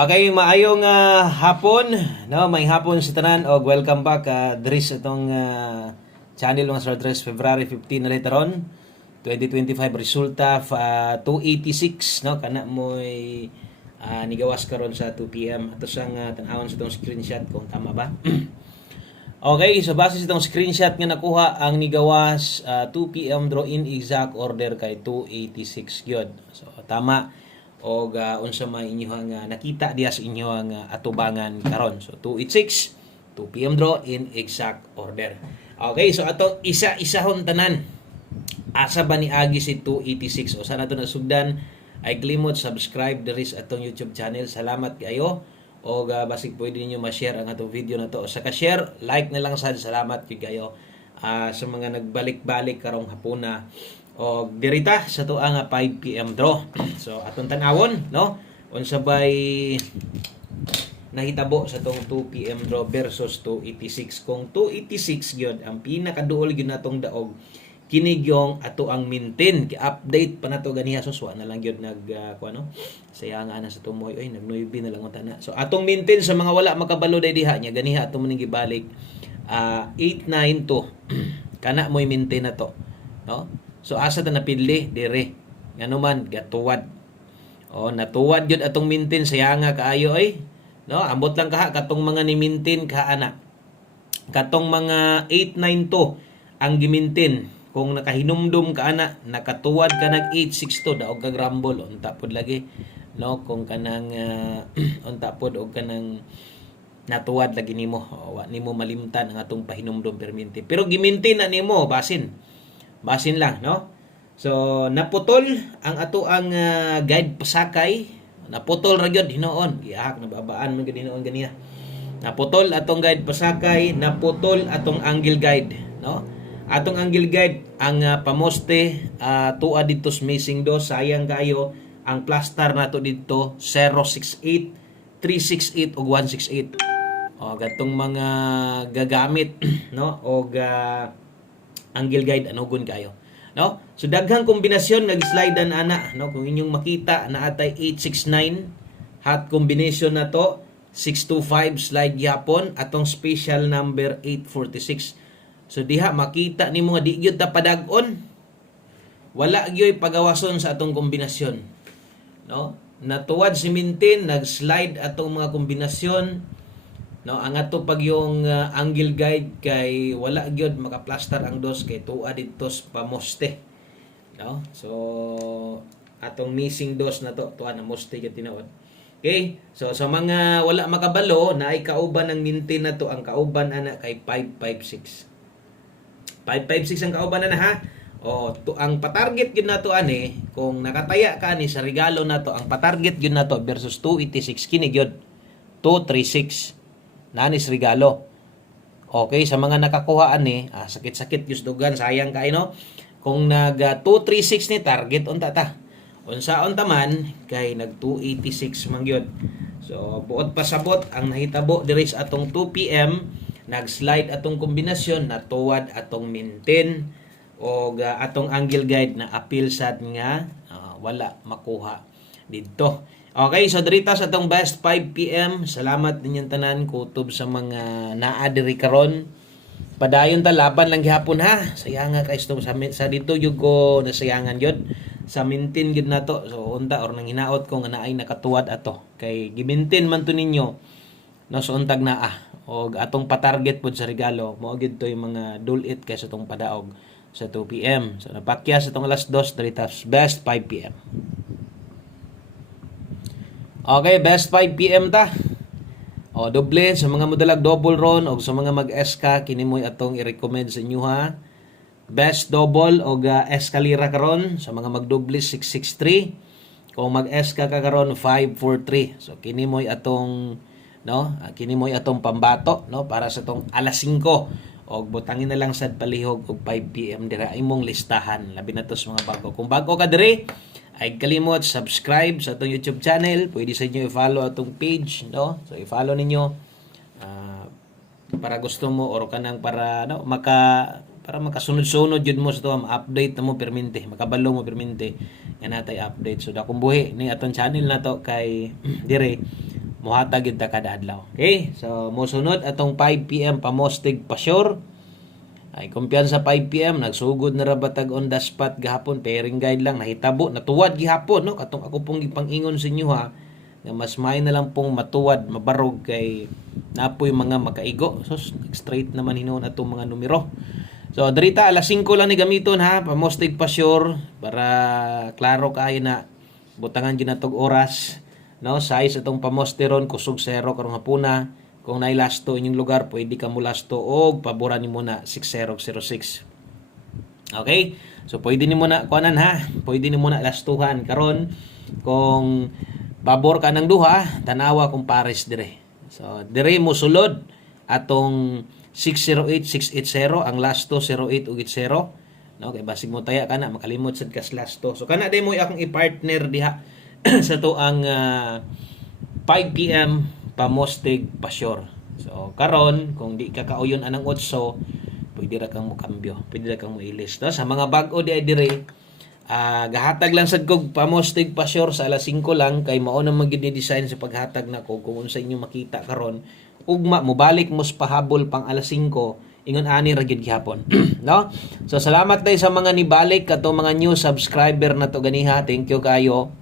Okay, maayong hapon, no? May hapon si tanan og welcome back dris itong channel mga Sir Dres February 15 na later on 2025 resulta 286 no kana moy nigawas karon sa 2 PM ato sang tan-awon sa itong screenshot kung tama ba. Okay, so base sa itong screenshot nga nakuha ang nigawas 2 PM draw in exact order kay 286 gyud. So tama og unsa may inyohang nakita diha sa inyohang atubangan karon. So 286 2 PM draw in exact order. Okay, so ato isa-isahon tanan. Asa ba ni agi si 286 o sana to nasugdan ay klimot subscribe diri sa atong YouTube channel. Salamat kayo. O basig pwede niyo ma-share ang atong video na to. Sa ka-share, like na lang sad. Salamat kayo sa mga nagbalik-balik karong hapuna. O dirita sa to ang 5 PM draw. So atong tanawon, no? Unsa bay nahitabo sa tong 2 PM draw versus 286. Kung 286 gyud ang pinakaduol gyud natong daog, kini gyung ato ang maintain update pa nato ganiha so na lang gyud kuano sayang ana sa tumoy oy nagnoybi na lang unta na. So atong maintain sa mga wala makabalo day diha nya ganiha ato maning gibalik 892 kana moy maintain na to, no? So asa ta napidli dire ngano man gatuwad o natuwad gyud atong maintain sayanga kaayo oy, no? Ambot lang kaha katong mga ni maintain ka ana katong mga 892 ang gimintin. Kung nakahinumdum ka ana, nakatuwad ka nag 862 daog ka grumble unta pod lagi, no? Kung kanang unta pod og kanang natuwad lagi nimo, wa nimo malimtan ang atong pahinumdum perminti. Pero gimintin na nimo basin. Basin lang, no? So naputol ang ato ang guide pasakay, naputol ra gyud hinoon, giahak na babaan man gid hinoon ganiya. Naputol atong guide pasakay, naputol atong angle guide, no? Atong angle guide ang pamoste tuwa dito missing do sayang kayo ang plaster nato dito 068 368 ug 168 o gatong mga gagamit no og angle guide anugon kayo, no? So daghang kombinasyon nag-slidean ana, no? Kung inyong makita na atay 869 hot combination na to 625 slide yapon atong special number 846. So diha makita ni mga di gyud ta padag-on. Wala gyud pagawason sa atong kombinasyon. No? Natuwad si maintain, nag-slide atong mga kombinasyon. No, ang ato pag yung angle guide kay wala gyud maka-plaster ang dos kay tuwa dito pamoste. No? So atong missing dos na to tuwa na moste gyud tinuod. Okay? So sa mga wala makabalo na ay kauban ng maintain na to, ang kauban ana kay 556. 556 ang kauban na ha. O to ang patarget gyud nato ani kung nakataya ka ni sa regalo nato, ang patarget gyud nato versus 286 kini gyud 236 nanis regalo. Okay, sa mga nakakuha ani sakit-sakit gyud dugan sayang kay no. Kung nag 236 ni target unta ta. Unsaon ta man kay nag 286 man gyud. So buot pasabot ang nahitabo diri sa atong 2 PM nag-slide atong kombinasyon, natuwad atong maintain o atong angle guide na appeal sad nga wala makuha dito. Okay, so dirita sa atong best 5 PM. Salamat ninyong tanan kutob sa mga naa diri karon. Padayon ta laban lang gihapon ha. Sayanga kay sa dito yug ko nasayangan yun. Sa maintain gyud nato. So unta or nang hinaot ko nga naay nakatuwad ato. Kay gimintin man to ninyo. No, so untag naa og atong patarget pod sa regalo mao gyud to yung mga dulit kay sa tong padaog sa 2 PM. So napakya sa tong alas 2 dirita best 5 PM. Okay, best 5 PM ta. O doble sa mga modalag double ron og sa mga mag-SK kini moy atong i-recommend sa inyo ha. Best double og eskalira karon sa mga magdoble 663. Kung mag-SK ka karon 543. So kini moy atong no kini moy atong pambato no para sa tong alas 5 og butangin na lang sad palihog og 5 PM dira imong listahan labi na to sa mga bago. Kung bago ka diri ay kalimot subscribe sa atong YouTube channel, pwede sa inyo i-follow atong page, no? So i-follow ninyo para gusto mo or kanang para no para makasunod-sunod jud mo sa to, update na mo permente, makabalo mo permente nga natay update. So dakong buhi ni atong channel na to kay dire mohatag gyud ta kada adlaw. Okay? So mosunod atong 5 PM pamostig pa sure. Ay kumpiyansa 5 PM nagsugod na ra batag on the spot gahapon, pairing guide lang nahitabo natuwad gihapon no, katong ako pong ipangingon sa inyo ha, nga mas may na lang pong matuwad mabarog kay napoy mga makaigo. So straight naman hinuon atong mga numero. So dirita alas 5 lang ni gamiton ha, pamostig pa sure para klaro kayo na butangan gyud natog oras no. Size atong pamosteron kusog 0 karong hapuna. Kung nailasto inyong lugar, pwede ka mo lasto o paboran ni mo na 6006. Okay? So pwede ni mo na kuanan ha, pwede ni mo na lastuhan karon kung pabor ka ng duha, tanawa kung pares dire. So dire mo sulod atong 608680 ang lasto 08 ug 80 no, kay basig mo taya kana makalimot sad kas lasto. So kana day mo akong i-partner diha sa to ang 5 PM pamostig pa sure. So karon kung di ka kauyon anang 8, pwede ra kang mo kambyo, pwede ra kang mo ilis no? Sa mga bag-o di ay dire gahatag lang sad kog pamostig pa sure sa alas 5 lang kay mao na magid ni design sa paghatag nako kung unsa inyo makita karon ugma mo balik mo pahabol pang alas 5 ingon ani ra gyud gihapon no. So salamat day sa mga nibalik kato mga new subscriber na to ganiha, thank you kayo.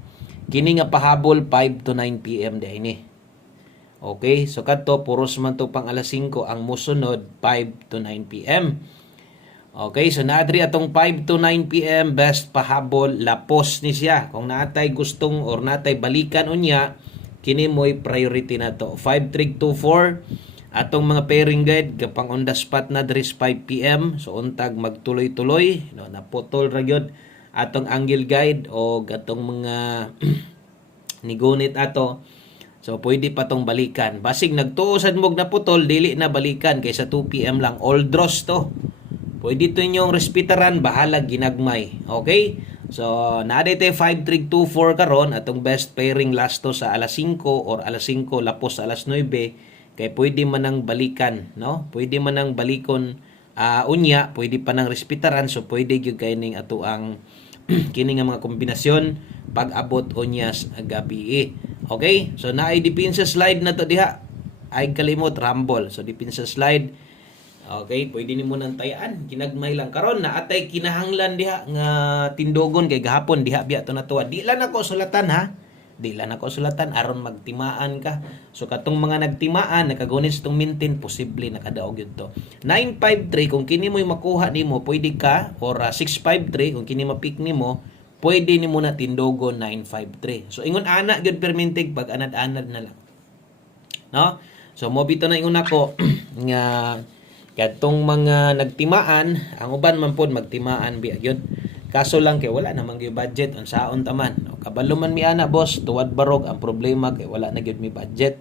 Kini nga pahabol 5 to 9 PM day ni. Okay, so kadto puros man to pang alas 5 ang mosunod 5 to 9 PM. Okay, so naadri atong 5 to 9 PM best pahabol lapos ni siya. Kung naatay gustong or natay balikan unya, kini mo'y priority na to. 5324 atong mga pairing guide kapang on the spot na dris 5 PM. So untag magtuloy-tuloy no, naputol ra gyud atong angle guide o atong mga nigunit ato. So pwede pa tong balikan. Basig nagtuosad mog naputol dili na balikan kaysa 2 PM lang. All draws to. Pwede to inyong respetaran, bahala ginagmay. Okay? So, naadite 5324 karon atong best pairing last to sa alas 5 or alas 5 lapos sa alas 9 kay pwede man nang balikan, no? Pwede man nang balikon unya, pwede pa nang respetaran, so pwede gyud kay ning ato ang kini nga mga kombinasyon pag abot unya sa gabi. Okay? So naay depensa slide na to diha. Ay kalimot rumble. So depensa slide. Okay, pwede ni mo nang tayaan, ginagmay lang karon na atay kinahanglan diha nga tindogon kay gahapon diha biya to natuwa. Di lang ako sulatan ha. Di lang ako sulatan aron magtimaan ka. So katong mga nagtimaan nakagunit sa tong mintin posible nakadaog gyud to. 953 kung kini mo'y makuha nimo pwede ka or 653 kung kini ma-pick nimo pwede nimo na tindogon 953. So ingon ana gyud permintig pag anad-anad na lang. No? So mo bito na ingon nako nga katong mga nagtimaan, ang uban man pod magtimaan biya gyud. Kaso lang kay wala namang gyud budget unsaon taman. No, kabalo man mi ana boss, tuwad barog ang problema kay wala na gyud mi budget.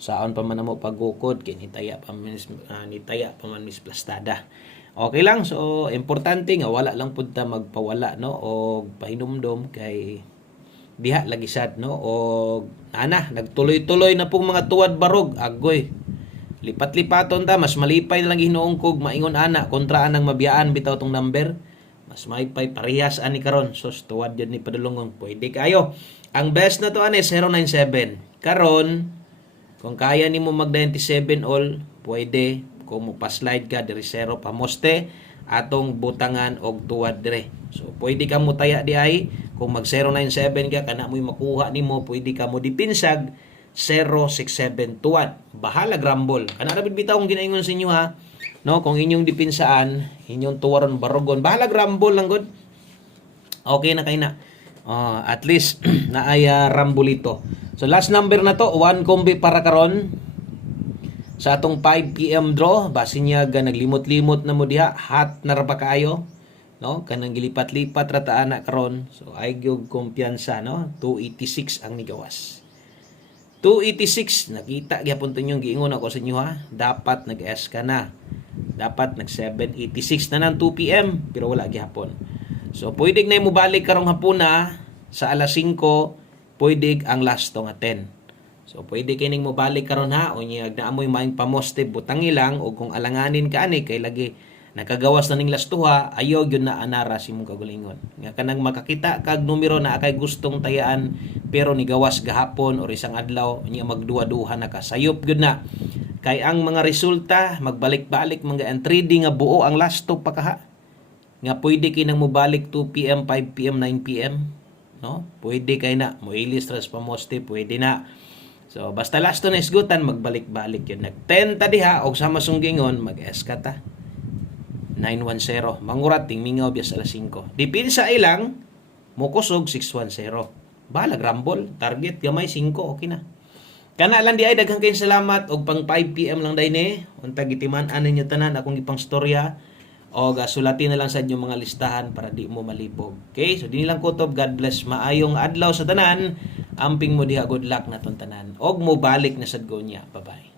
Saon pa man namo pagukod kay nitaya pa man mis plastada. Okay lang, so importante nga wala lang pud ta magpawala no o pahinumdom kay diha lagi sad no o ana nagtuloy-tuloy na pong mga tuwad barog agoy. Lipat-lipaton ta, mas malipay na lang hinuong kog maingon ana kontra anang mabiyaan bitaw tong number. Mas maipay parehas ani karon. So tuwad jud ni padulungon, pwede kayo. Ang best na to ani 097. Karon kung kaya nimo mag 97 all, pwede kung mo pa-slide ka diri 0 pamoste atong butangan og tuwad dire. So pwede ka mo taya di ay kung mag 097 ka kana mo'y makuha nimo, pwede ka mo dipinsag 067 tuwad. Bahala grumble. Kana ra bitaw kung ginaingon sa inyo ha. No, kung inyong dipinsaan, inyong tuwaron barogon, bahala grumble lang gud. Okay na kay na. At least naay rambulito. So last number na to, 1 kombi para karon sa atong 5 PM draw. Base niya naglimot-limot na mo diha, hot na ra ba kaayo? No, kanang gilipat-lipat ra ta ana karon. So ay gyud kumpiyansa no. 286 ang nigawas. 286 nakita gyapon to nyong giingon ako sa inyo ha. Dapat nag-S ka na. Dapat nag 786 na ng 2 PM pero wala gyapon. So pwede na mo balik karong hapuna sa alas 5, pwede ang last nga 10. So pwede kining mo balik karon ha unya naamoy maing pamoste butang ilang o kung alanganin ka ani kay lagi nakagawas na ning lastuha, ayaw gyud na anara si mong kagalingon. Nga kanang makakita kag numero na akay gustong tayaan pero ni gawas gahapon or isang adlaw niya magduwa-duha na ka. Sayop gyud na. Kay ang mga resulta magbalik-balik mga ang trading nga buo ang lasto pa kaha. Nga pwede kinang mobalik 2 PM, 5 PM, 9 PM, no? Pwede kay na mo ilis tras pamoste, pwede na. So basta lasto na isgutan magbalik-balik yun. Nag 10 ta diha og sama sunggingon mag-eska ta. 910. Mangurat ting mingaw bias alas 5. Dipin sa ilang mokusog 610. Balag rumble, target gamay 5, okay na. Kana lang di ay daghang kayong salamat og pang 5 PM lang day ni. Unta gitiman-an ninyo tanan akong ipang storya o sulatin na lang sa inyong mga listahan para di mo malibog. Okay? So dinilang kutob, God bless. Maayong adlaw sa tanan. Amping mo diha, good luck na ton tanan. Og mo balik na sad go niya. Bye-bye.